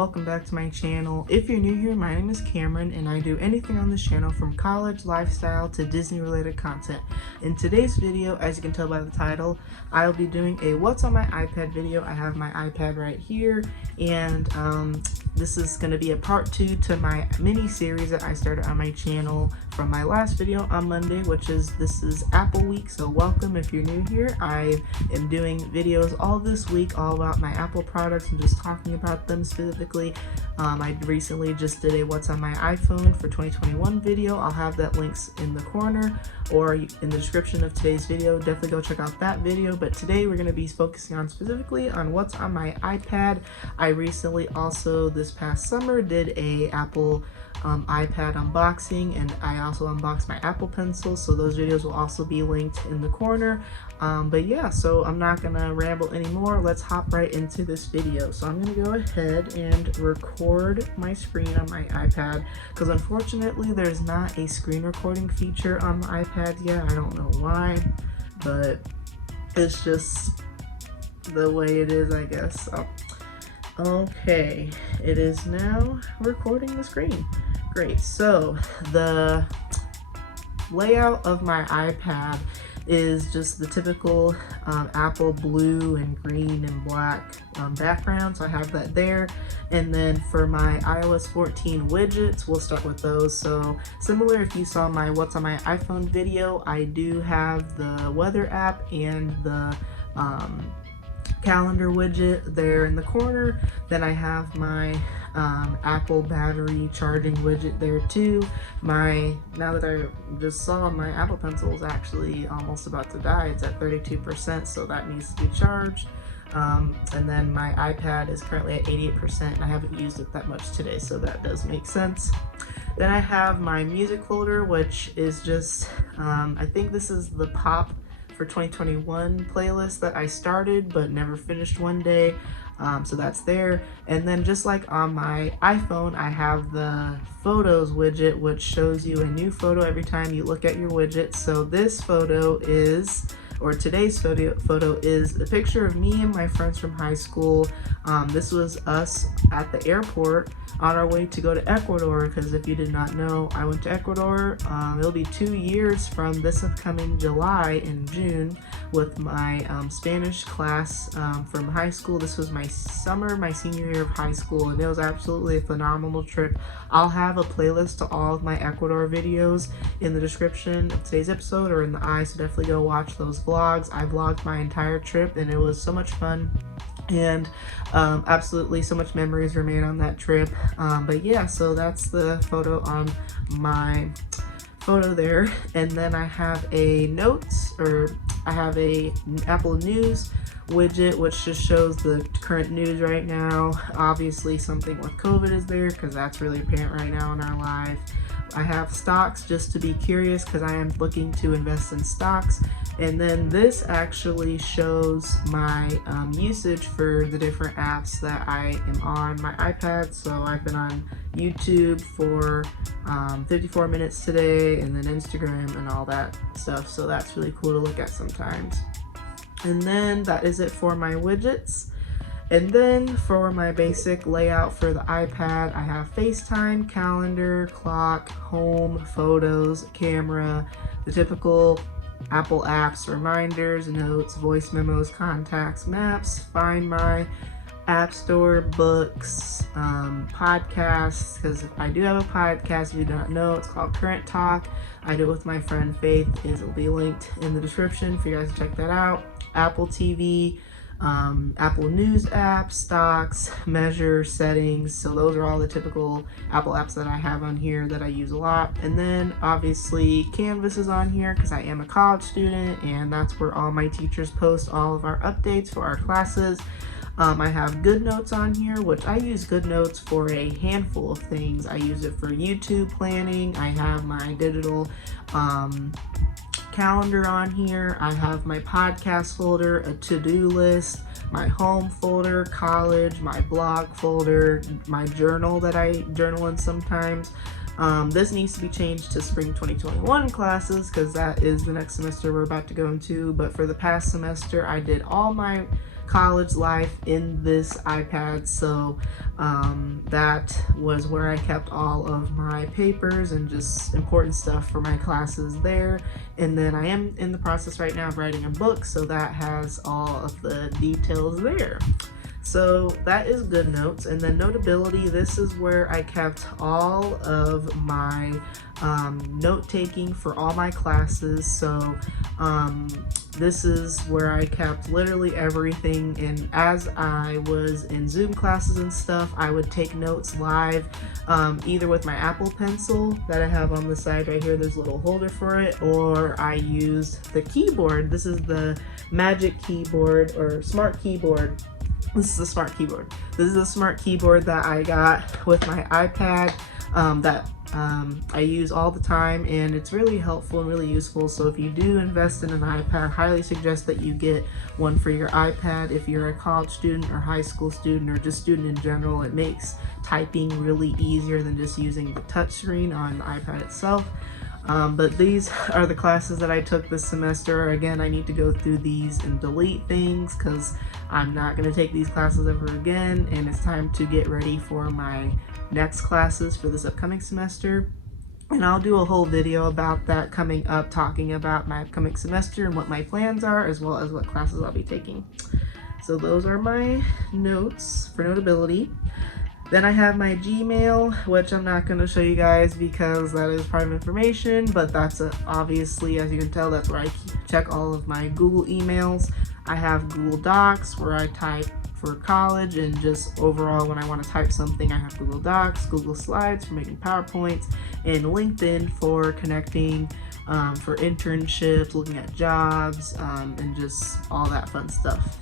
welcome back to my channel. If you're new here, my name is Cameron and I do anything on this channel from college, lifestyle to Disney related content. In today's video, as you can tell by the title, I'll be doing a what's on my iPad video. I have my iPad right here, and this is going to be a part 2 to my mini series that I started on my channel from my last video on Monday, this is Apple week. So welcome if you're new here. I am doing videos all this week all about my Apple products and just talking about them specifically. I recently just did a what's on my iPhone for 2021 video. I'll have that links in the corner or in the description of today's video. Definitely go check out that video. But today we're going to be focusing on specifically on what's on my iPad. I recently also this past summer did a Apple iPad unboxing, and I also unboxed my Apple Pencil, so those videos will also be linked in the corner. But yeah, so I'm not gonna ramble anymore. Let's hop right into this video. So I'm gonna go ahead and record my screen on my iPad, because unfortunately there's not a screen recording feature on the iPad yet. I don't know why, but it's just the way it is, I guess. So okay, it is now recording the screen. Great. So the layout of my iPad is just the typical Apple blue and green and black background, so I have that there. And then for my iOS 14 widgets, we'll start with those. So similar, if you saw my what's on my iPhone video, I do have the weather app and the calendar widget there in the corner. Then I have my Apple battery charging widget there too. Now that I just saw, my Apple Pencil is actually almost about to die. It's at 32%, so that needs to be charged. And then my iPad is currently at 88%, and I haven't used it that much today, so that does make sense. Then I have my music folder, which is just I think this is the pop for 2021 playlist that I started but never finished one day. So that's there. And then just like on my iPhone, I have the photos widget, which shows you a new photo every time you look at your widget. So this photo is, or today's photo is a picture of me and my friends from high school. This was us at the airport on our way to go to Ecuador, because if you did not know, I went to Ecuador. It'll be 2 years from this upcoming July in June with my Spanish class from high school. This was my senior year of high school, and it was absolutely a phenomenal trip. I'll have a playlist to all of my Ecuador videos in the description of today's episode or in the eye, so definitely go watch those vlogs. I vlogged my entire trip and it was so much fun, and absolutely so much memories were made on that trip. But yeah, so that's the photo on my photo there. And then I have a Apple News widget, which just shows the current news right now. Obviously something with COVID is there, because that's really apparent right now in our lives. I have stocks just to be curious, because I am looking to invest in stocks. And then this actually shows my usage for the different apps that I am on my iPad. So I've been on YouTube for 54 minutes today, and then Instagram and all that stuff. So that's really cool to look at sometimes. And then that is it for my widgets. And then for my basic layout for the iPad, I have FaceTime, calendar, clock, home, photos, camera, the typical Apple apps, reminders, notes, voice memos, contacts, maps, Find My, App Store, books, podcasts, because I do have a podcast. If you don't know, it's called Current Talk. I do it with my friend Faith. It'll be linked in the description for you guys to check that out. Apple TV, Apple News apps, stocks, measure, settings. So those are all the typical Apple apps that I have on here that I use a lot. And then obviously Canvas is on here, because I am a college student, and that's where all my teachers post all of our updates for our classes. I have GoodNotes on here, which I use GoodNotes for a handful of things. I use it for YouTube planning. I have my digital calendar on here. I have my podcast folder, a to-do list, my home folder, college, my blog folder, my journal that I journal in sometimes. This needs to be changed to spring 2021 classes, because that is the next semester we're about to go into. But for the past semester, I did all my college life in this iPad. So that was where I kept all of my papers and just important stuff for my classes there. And then I am in the process right now of writing a book, so that has all of the details there. So that is good notes. And then notability, this is where I kept all of my note taking for all my classes. So this is where I kept literally everything, and as I was in Zoom classes and stuff, I would take notes live, either with my Apple Pencil that I have on the side right here, there's a little holder for it, or I used the keyboard. This is the Magic Keyboard or Smart Keyboard. This is a smart keyboard. This is a smart keyboard that I got with my iPad that I use all the time, and it's really helpful and really useful. So if you do invest in an iPad, highly suggest that you get one for your iPad. If you're a college student or high school student or just student in general, it makes typing really easier than just using the touchscreen on the iPad itself. But these are the classes that I took this semester. Again, I need to go through these and delete things because I'm not going to take these classes ever again, and it's time to get ready for my next classes for this upcoming semester. And I'll do a whole video about that coming up, talking about my upcoming semester and what my plans are, as well as what classes I'll be taking. So those are my notes for notability. Then I have my Gmail, which I'm not going to show you guys because that is private information, but that's obviously, as you can tell, that's where I check all of my Google emails. I have Google Docs where I type for college, and just overall when I want to type something, I have Google Docs, Google Slides for making PowerPoints, and LinkedIn for connecting, for internships, looking at jobs, and just all that fun stuff.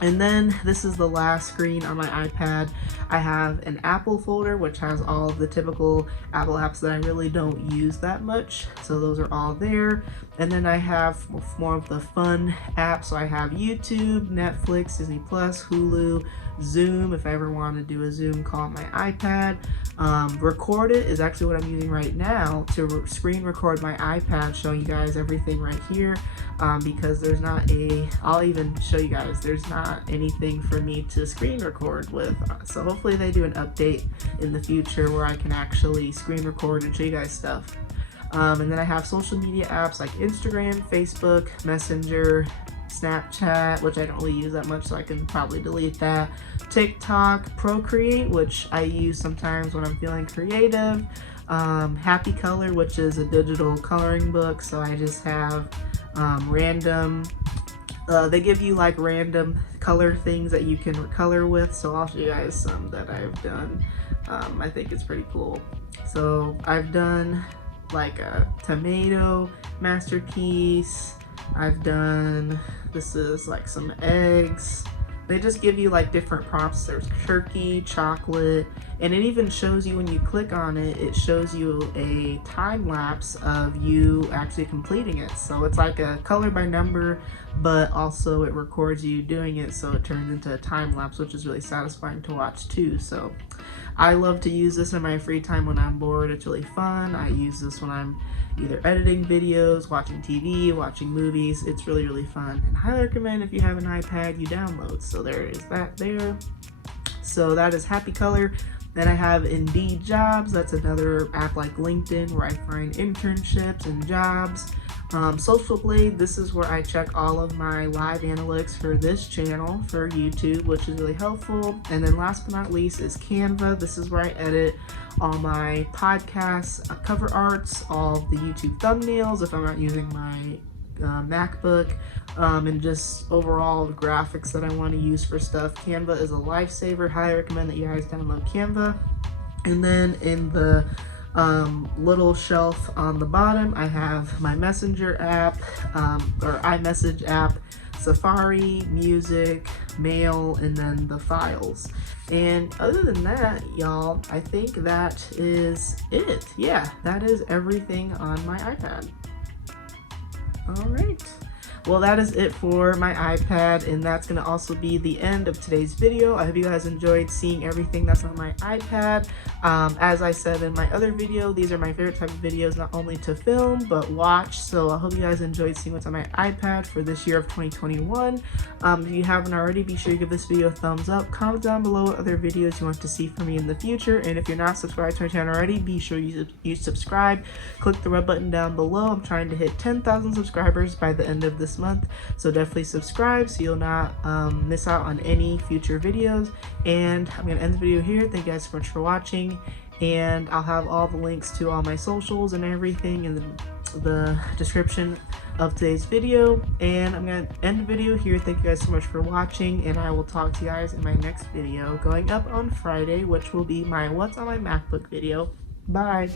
And then this is the last screen on my iPad. I have an Apple folder, which has all of the typical Apple apps that I really don't use that much. So those are all there. And then I have more of the fun apps. So I have YouTube, Netflix, Disney Plus, Hulu, Zoom, if I ever want to do a Zoom call on my iPad. Record It is actually what I'm using right now to screen record my iPad, showing you guys everything right here, because there's not I'll even show you guys, there's not anything for me to screen record with. So hopefully they do an update in the future where I can actually screen record and show you guys stuff. And then I have social media apps like Instagram, Facebook, Messenger, Snapchat, which I don't really use that much, so I can probably delete that. TikTok, Procreate, which I use sometimes when I'm feeling creative. Happy Color, which is a digital coloring book, so I just have random, they give you like random color things that you can color with, so I'll show you guys some that I've done. I think it's pretty cool. So I've done like a tomato masterpiece. I've done, this is like some eggs. They just give you like different prompts. There's turkey, chocolate, and it even shows you when you click on it, it shows you a time lapse of you actually completing it. So it's like a color by number, but also it records you doing it, so it turns into a time lapse, which is really satisfying to watch too. So I love to use this in my free time when I'm bored. It's really fun. I use this when I'm either editing videos, watching TV, watching movies. It's really, really fun, and I highly recommend if you have an iPad, you download. So there is that there. So that is Happy Color. Then I have Indeed Jobs. That's another app like LinkedIn where I find internships and jobs. Social Blade, this is where I check all of my live analytics for this channel for YouTube, which is really helpful. And then last but not least is Canva. This is where I edit all my podcasts, cover arts, all the YouTube thumbnails if I'm not using my MacBook, and just overall the graphics that I want to use for stuff. Canva is a lifesaver. Highly recommend that you guys download Canva. And then in the little shelf on the bottom, I have my Messenger app, or iMessage app, Safari, music, mail, and then the files. And other than that, y'all, I think that is it. Yeah, that is everything on my iPad. All right. well, that is it for my iPad, and that's going to also be the end of today's video. I hope you guys enjoyed seeing everything that's on my iPad. As I said in my other video, these are my favorite type of videos, not only to film but watch. So I hope you guys enjoyed seeing what's on my iPad for this year of 2021. If you haven't already, be sure you give this video a thumbs up. Comment down below what other videos you want to see from me in the future, and if you're not subscribed to my channel already, be sure you subscribe. Click the red button down below. I'm trying to hit 10,000 subscribers by the end of this month, so definitely subscribe so you'll not miss out on any future videos. And I'm gonna end the video here. Thank you guys so much for watching, and I'll have all the links to all my socials and everything in the description of today's video. And I'm gonna end the video here. Thank you guys so much for watching, and I will talk to you guys in my next video going up on Friday, which will be my what's on my MacBook video. Bye.